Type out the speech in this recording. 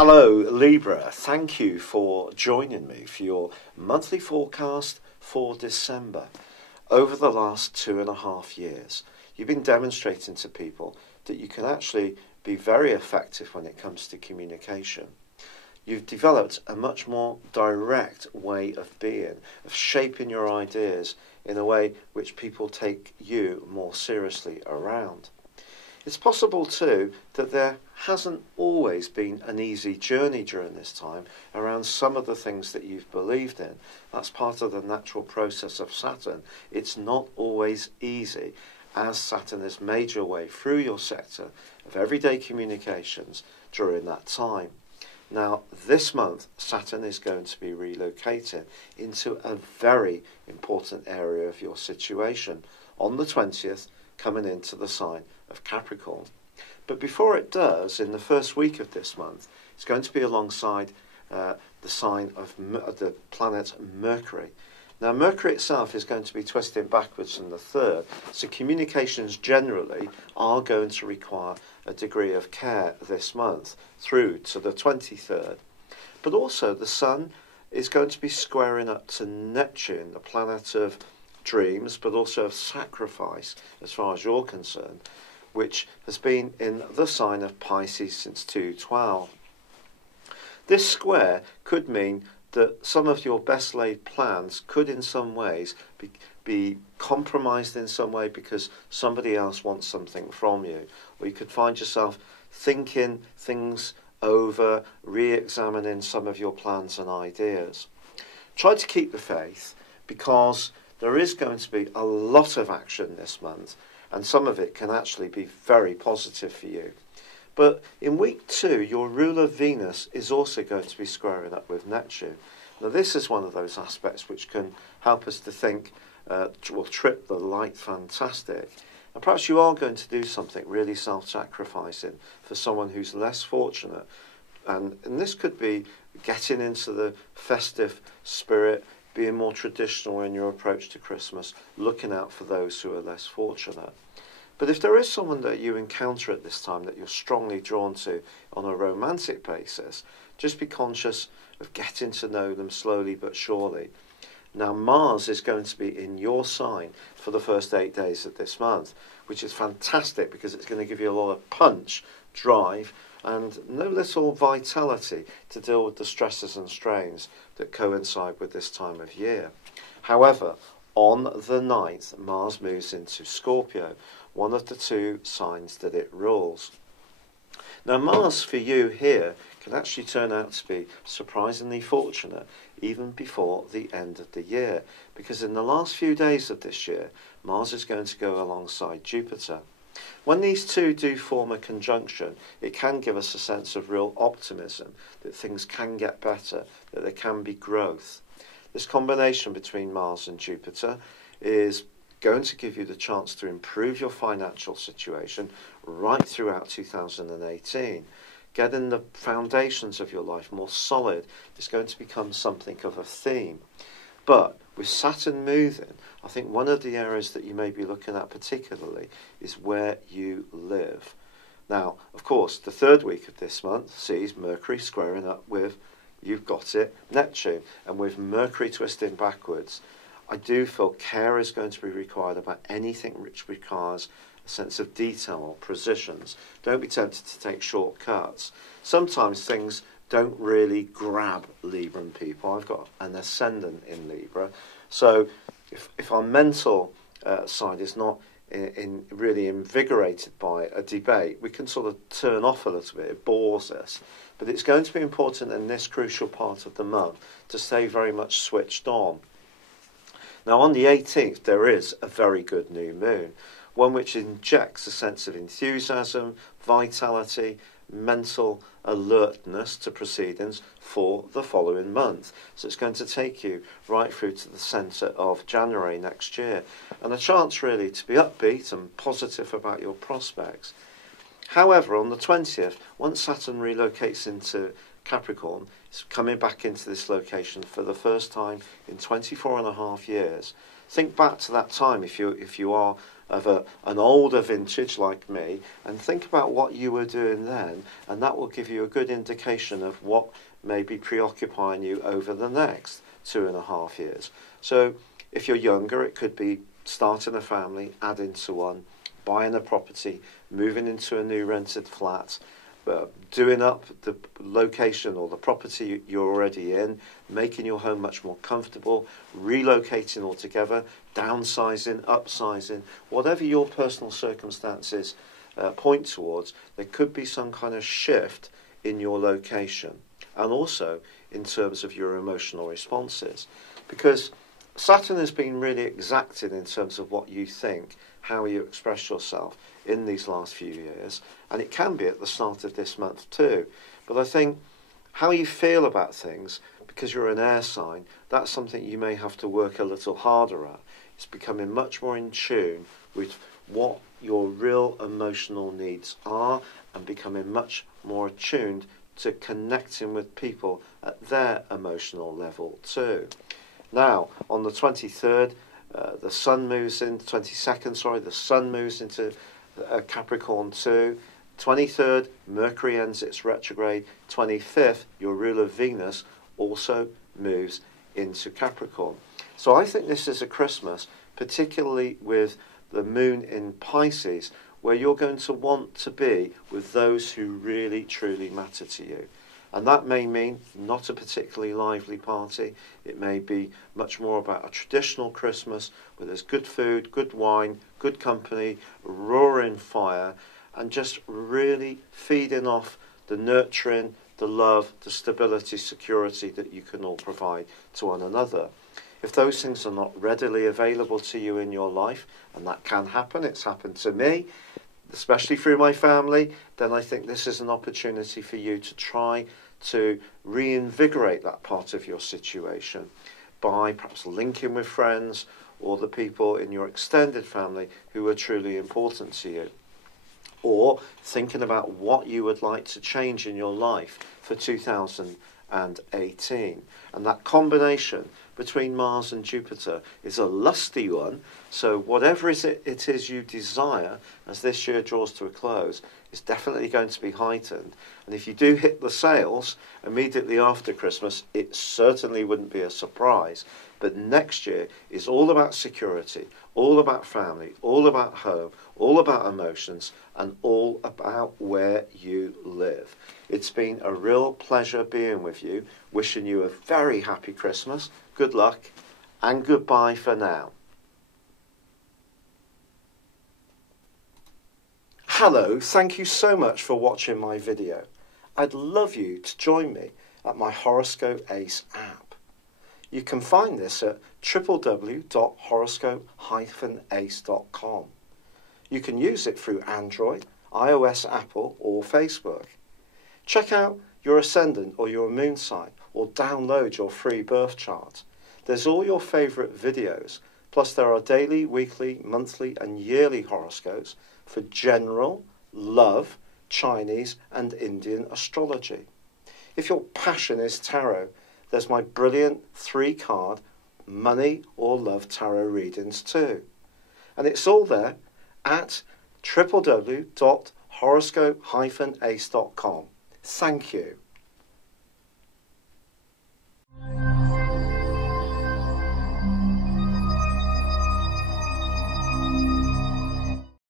Hello Libra, thank you for joining me for your monthly forecast for December. Over the last 2.5 years, you've been demonstrating to people that you can actually be very effective when it comes to communication. You've developed a much more direct way of being, of shaping your ideas in a way which people take you more seriously around. It's possible too that there hasn't always been an easy journey during this time around some of the things that you've believed in. That's part of the natural process of Saturn. It's not always easy as Saturn has made your way through your sector of everyday communications during that time. Now, this month, Saturn is going to be relocating into a very important area of your situation on the 20th, coming into the sign of Capricorn. But before it does, in the first week of this month, it's going to be alongside the sign of the planet Mercury. Now, Mercury itself is going to be twisting backwards from the 3rd, so communications generally are going to require a degree of care this month through to the 23rd. But also the Sun is going to be squaring up to Neptune, the planet of dreams, but also of sacrifice as far as you're concerned, which has been in the sign of Pisces since 2012. This square could mean that some of your best laid plans could in some ways be compromised in some way because somebody else wants something from you. Or you could find yourself thinking things over, re-examining some of your plans and ideas. Try to keep the faith, because there is going to be a lot of action this month, and some of it can actually be very positive for you. But in week 2, your ruler Venus is also going to be squaring up with Neptune. Now, this is one of those aspects which can help us to think, will trip the light fantastic. And perhaps you are going to do something really self-sacrificing for someone who's less fortunate. And this could be getting into the festive spirit, being more traditional in your approach to Christmas, looking out for those who are less fortunate. But if there is someone that you encounter at this time that you're strongly drawn to on a romantic basis, just be conscious of getting to know them slowly but surely. Now, Mars is going to be in your sign for the first 8 days of this month, which is fantastic because it's going to give you a lot of punch, drive, and no little vitality to deal with the stresses and strains that coincide with this time of year. However, on the 9th, Mars moves into Scorpio, one of the 2 signs that it rules. Now, Mars for you here can actually turn out to be surprisingly fortunate even before the end of the year, because in the last few days of this year, Mars is going to go alongside Jupiter. When these 2 do form a conjunction, it can give us a sense of real optimism that things can get better, that there can be growth. This combination between Mars and Jupiter is going to give you the chance to improve your financial situation right throughout 2018. Getting the foundations of your life more solid is going to become something of a theme. But with Saturn moving, I think one of the areas that you may be looking at particularly is where you live. Now, of course, the 3rd week of this month sees Mercury squaring up with, you've got it, Neptune. And with Mercury twisting backwards, I do feel care is going to be required about anything which requires a sense of detail or precisions. Don't be tempted to take shortcuts. Sometimes things don't really grab Libran people. I've got an ascendant in Libra. So if our mental side is not really invigorated by a debate, we can sort of turn off a little bit. It bores us. But it's going to be important in this crucial part of the month to stay very much switched on. Now, on the 18th, there is a very good new moon, one which injects a sense of enthusiasm, vitality, mental alertness to proceedings for the following month. So it's going to take you right through to the centre of January next year, and a chance really to be upbeat and positive about your prospects. However, on the 20th, once Saturn relocates into Capricorn, it's coming back into this location for the first time in 24.5 years. Think back to that time if you are of an older vintage like me, and think about what you were doing then, and that will give you a good indication of what may be preoccupying you over the next 2.5 years. So if you're younger, it could be starting a family, adding to one, buying a property, moving into a new rented flat, doing up the location or the property you're already in, making your home much more comfortable, relocating altogether, downsizing, upsizing, whatever your personal circumstances point towards, there could be some kind of shift in your location and also in terms of your emotional responses. Because Saturn has been really exacting in terms of what you think, how you express yourself in these last few years, and it can be at the start of this month too. But I think how you feel about things, because you're an air sign, that's something you may have to work a little harder at. It's becoming much more in tune with what your real emotional needs are and becoming much more attuned to connecting with people at their emotional level too. Now, on the 23rd, the sun moves in, 22nd, sorry, the sun moves into Capricorn too. 23rd, Mercury ends its retrograde. 25th, your ruler Venus also moves into Capricorn. So I think this is a Christmas, particularly with the moon in Pisces, where you're going to want to be with those who really, truly matter to you. And that may mean not a particularly lively party. It may be much more about a traditional Christmas where there's good food, good wine, good company, roaring fire, and just really feeding off the nurturing, the love, the stability, security that you can all provide to one another. If those things are not readily available to you in your life, and that can happen, it's happened to me, especially through my family, then I think this is an opportunity for you to try to reinvigorate that part of your situation by perhaps linking with friends or the people in your extended family who are truly important to you, or thinking about what you would like to change in your life for 2018. And that combination between Mars and Jupiter is a lusty one, so whatever it is you desire as this year draws to a close is definitely going to be heightened. And if you do hit the sales immediately after Christmas, it certainly wouldn't be a surprise. But next year is all about security, all about family, all about home, all about emotions, and all about where you live. It's been a real pleasure being with you, wishing you a very happy Christmas, good luck, and goodbye for now. Hello, thank you so much for watching my video. I'd love you to join me at my Horoscope Ace app. You can find this at www.horoscope-ace.com. You can use it through Android, iOS, Apple, or Facebook. Check out your ascendant or your moon sign, or download your free birth chart. There's all your favourite videos, plus there are daily, weekly, monthly and yearly horoscopes for general, love, Chinese and Indian astrology. If your passion is tarot, there's my brilliant 3-card money or love tarot readings too. And it's all there at www.horoscope-ace.com. Thank you.